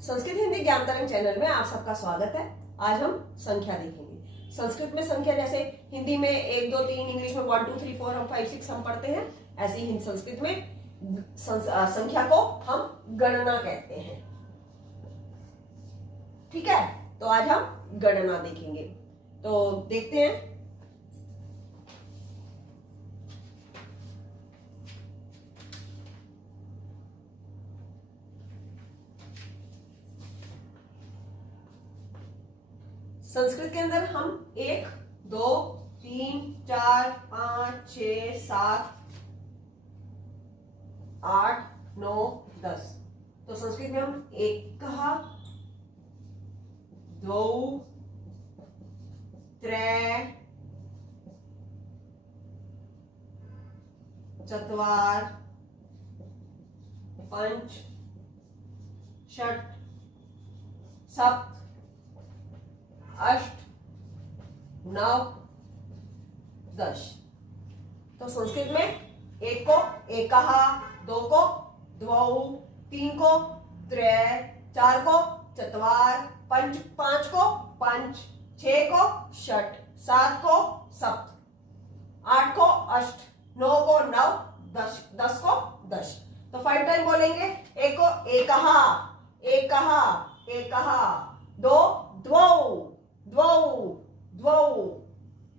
संस्कृत हिंदी ज्ञान तरंग चैनल में आप सबका स्वागत है। आज हम संख्या देखेंगे। संस्कृत में संख्या जैसे हिंदी में 1 2 3, इंग्लिश में 1 2 3 4 हम 5 6 हम पढ़ते हैं, ऐसे ही संस्कृत में संख्या को हम गणना कहते हैं। ठीक है, तो आज हम गणना देखेंगे। तो देखते हैं। संस्कृत के अंदर हम 1 2 3 4 5 6 7 8 9 10। तो संस्कृत में हम 1 2 3 4 5 6 7 8 9 10। तो संस्कृत में 1 को एकः, 2 को द्वौ, 3 को त्रय, 4 को चत्वार, 5 को पंच, 6 को षट, 7 को सप्त, 8 को अष्ट, 9 को नव, 10 को दश। तो 5 टाइम बोलेंगे। 1 को एकः एकः एकः, 2 द्वौ द्वौ द्वौ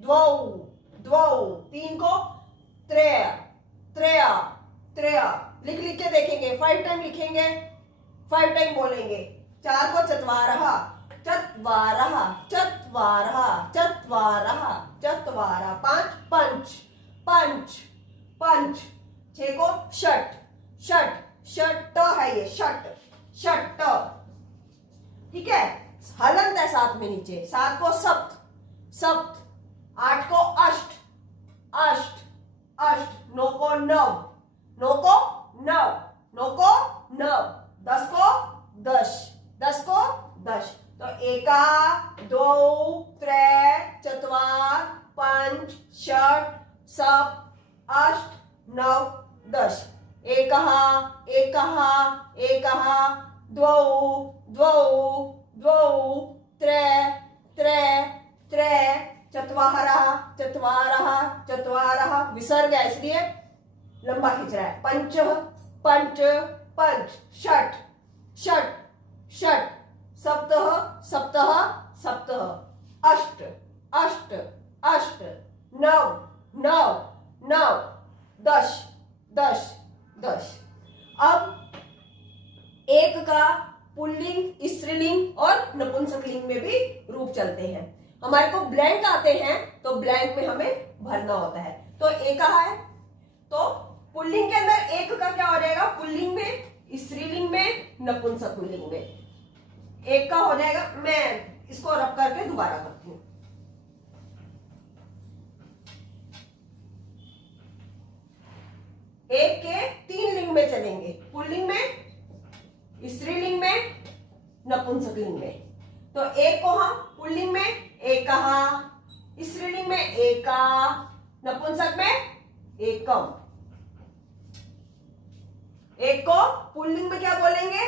द्वौ द्वौ, 3 को त्रय त्रय त्रय। लिख लिख के देखेंगे। 5 टाइम लिखेंगे, 5 टाइम बोलेंगे। 4 को चत्वारः चत्वारः चत्वारः चत्वारः चत्वारः, 5 पंच पंच पंच, 6 को षट षट षट है, ये षट षट। ठीक है, हलंत है साथ में नीचे। 7 को सप्त सप्त, 8 को अष्ट अष्ट अष्ट, 9 को नव 9 को नव 9 को नव, 10 को दश 10 को दश। तो एका द्वौ त्रय चत्वार पंच षट सप्त अष्ट नव दश। एकः एकः एकः, द्वौ द्वौ द्वौ, त्रय त्रय त्रय, चत्वारः चत्वारः चत्वारः। विसर्ग है इसलिए लंबा खींच रहा है। पंच पंच पंच, षट षट षट, सप्तः सप्तः सप्तः, अष्ट अष्ट अष्ट, नव नव नव, दश दश दश। अब 1 का पुल्लिंग, स्त्रीलिंग और नपुंसकलिंग में भी रूप चलते हैं। हमारे को ब्लैंक आते हैं तो ब्लैंक में हमें भरना होता है। तो एक है, तो पुल्लिंग के अंदर 1 का क्या हो जाएगा? पुल्लिंग में, स्त्रीलिंग में, नपुंसकलिंग में 1 का हो जाएगा। मैं इसको रब करके दोबारा करती हूं। एक के 3 लिंग में चलेंगे, पुल्लिंग में, स्त्रीलिंग में, नपुंसकलिंग में। तो 1 को हम पुल्लिंग में एकः, स्त्रीलिंग में एका, नपुंसक में एकम। 1 को पुल्लिंग में क्या बोलेंगे?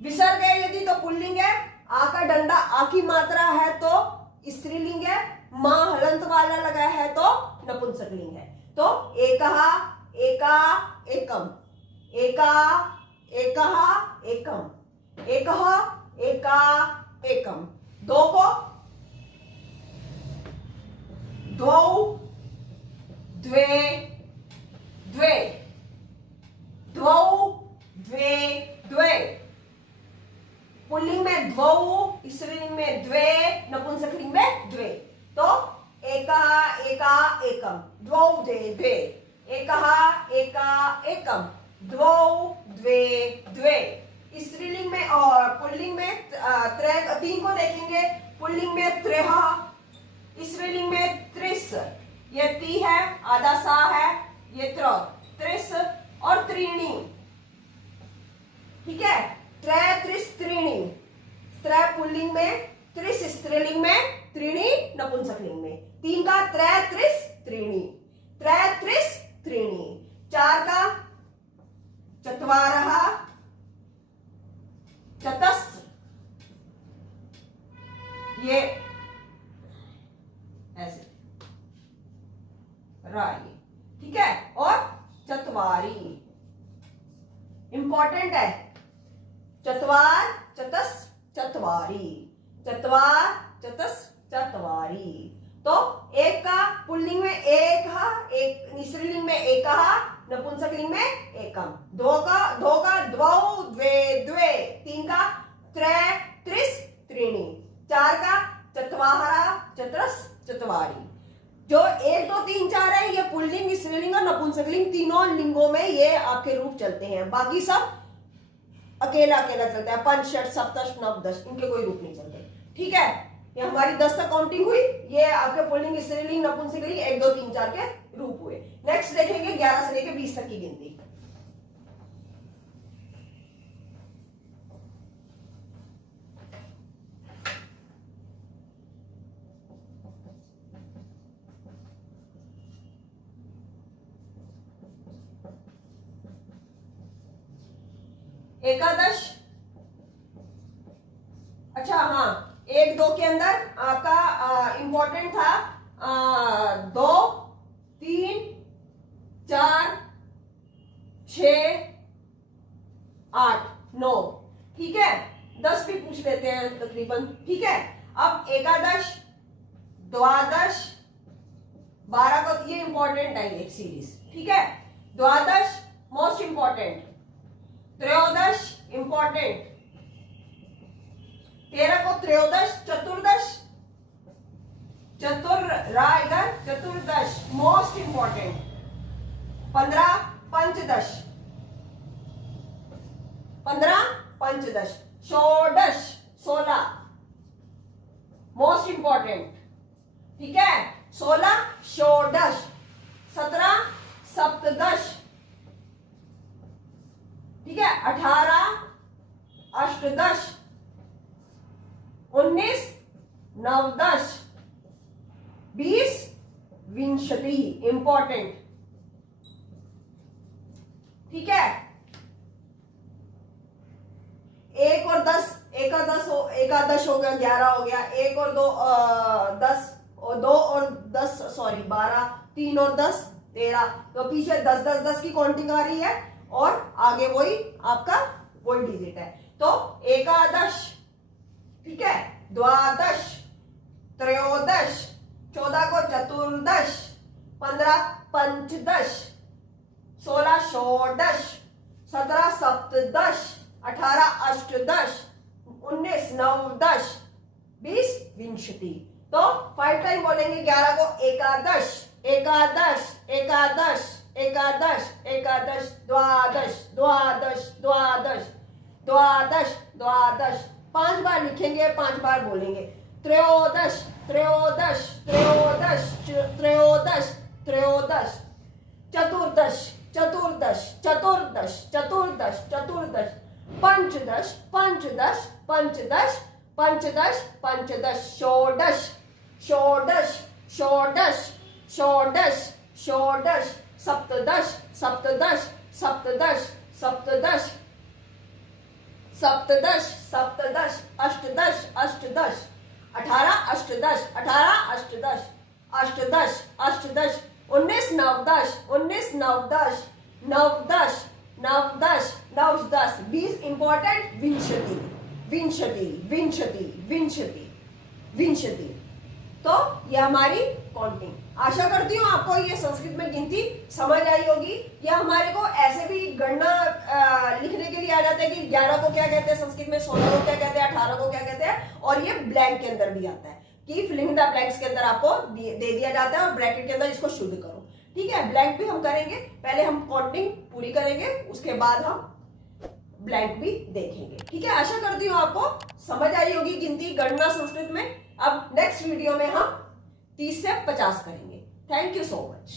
विसर्ग है यदि तो पुल्लिंग है, आ का डंडा आ की मात्रा है तो स्त्रीलिंग है, मां हलंत वाला लगा है तो नपुंसकलिंग है। तो एकः एका एकम, एका एकः एकम, एकः एका एकम। 2 को द्वौ द्वे द्वे, द्वौ द्वे द्वे, पुल्लिंग में द्वौ, स्त्रीलिंग में द्वे, नपुंसकलिंग में द्वे। तो एकः एका एकम, द्वौ द्वे द्वे, एकः एका एकम, द्वौ द्वे द्वे। स्त्रीलिंग में और पुल्लिंग में 3 को देखेंगे। पुल्लिंग में त्रेह, स्त्रीलिंग में त्रिस। ये ती है, आधा सा है, ये त्रिस और त्रीणी। ठीक है, त्रय त्रिस त्रीणी। त्रय पुल्लिंग में, त्रिस स्त्रीलिंग में, त्रीणी नपुंसकलिंग में। 3 का त्रय त्रिस त्रीणी, त्रय त्रिस त्रीणी। 4 का चत्वारः ठीक है, और चत्वारी इंपॉर्टेंट है, चत्वार चतस चत्वारी, चत्वार चतस चत्वारी। तो एक का पुल्लिंग में एक, एक स्त्रीलिंग में एक, नपुंसकलिंग में एकम, दो का द्वौ द्वे द्वे, तीन का त्रय त्रिस त्रीणि, चार का चत्वाहरा चतुरस चत्वारी। जो 1 2 3 4 है ये पुल्लिंग स्त्रीलिंग और नपुंसकलिंग तीनों लिंगों में ये आपके रूप चलते हैं, बाकी सब अकेला अकेला चलता है, पंच षट सप्त नव दश, इनके कोई रूप नहीं चलते। ठीक है, ये हमारी 10 तक काउंटिंग हुई, ये आपके पुल्लिंग स्त्रीलिंग नपुंसकलिंग 1 2 3 4 के रूप हुए। नेक्स्ट देखेंगे 11 से लेकर 20 तक की गिनती। एकादश, अच्छा हाँ, 1 2 के अंदर आपका इंपॉर्टेंट था 2 3 4 6 8 9, ठीक है, 10 भी पूछ लेते हैं तकरीबन। ठीक है, अब एकादश द्वादश 12 को, ये इंपॉर्टेंट है एक सीरीज। ठीक है, द्वादश मोस्ट इंपॉर्टेंट, त्रयोदश इंपॉर्टेंट, 13 को त्रयोदश, चतुर्दश इधर चतुर्दश मोस्ट इंपॉर्टेंट, 15 पंचदश, 15 पंचदश, षोडश 16 मोस्ट इंपॉर्टेंट। ठीक है, 16 षोडश, 17 सप्तदश, ठीक है, 18 अष्टदश, 19 नवदश, 20 विंशति इंपॉर्टेंट। ठीक है, 1 और 10, एकादश हो गया, 11 हो गया, 1 और 2 10, और 2 और 10 सॉरी 12, 3 और 10 13, तो पीछे 10 10 10 की काउंटिंग आ रही है और आगे वही आपका वही डिजिट है। तो एकादश, ठीक है, द्वादश, त्रयोदश, 14 को चतुर्दश, 15 पंचदश, 16 षोडश, 17 सप्तदश, 18 अष्टदश, 19 नवदश, 20 विंशति। तो 5 टाइम बोलेंगे 11 को एकादश एकादश एकादश एकादश एकादश, द्वादश द्वादश द्वादश द्वादश द्वादश, 5 बार लिखेंगे, 5 बार बोलेंगे। त्रयोदश त्रयोदश त्रयोदश त्रयोदश त्रयोदश, चतुर्दश चतुर्दश चतुर्दश चतुर्दश चतुर्दश, पंचदश पंचदश पंचदश पंचदश पंचदश, षोडश षोडश षोडश षोडश षोडश, सप्तदश सप्तदश सप्तदश सप्तदश सप्तदश सप्तदश, अष्टदश अष्टदश, 18 अष्टदश 18 अष्टदश अष्टदश अष्टदश, 19 नवदश 19 नवदश नवदश नवदश नवदश, 20 इंपॉर्टेंट विंशति विंशति विंशति विंशति विंशति। तो ये हमारी काउंटिंग। आशा करती हूँ आपको ये संस्कृत में गिनती समझ आई होगी। ये हमारे को ऐसे भी गणना लिखने के लिए आ जाता है कि 11 को क्या कहते हैं संस्कृत में, 16 को क्या कहते हैं, 18 को क्या कहते हैं, और ये ब्लैंक के अंदर भी आता है कि फिलिंग द ब्लैंक्स के अंदर आपको दे दिया जाता है और ब्रैकेट के अंदर इसको शुद्ध करो। ठीक है, ब्लैंक भी हम करेंगे, पहले हम काउंटिंग पूरी करेंगे, उसके बाद हम ब्लैंक भी देखेंगे। ठीक है, आशा करती हूँ आपको समझ आई होगी गिनती गणना संस्कृत में। अब नेक्स्ट वीडियो में हम 30 से 50 करेंगे। Thank you so much.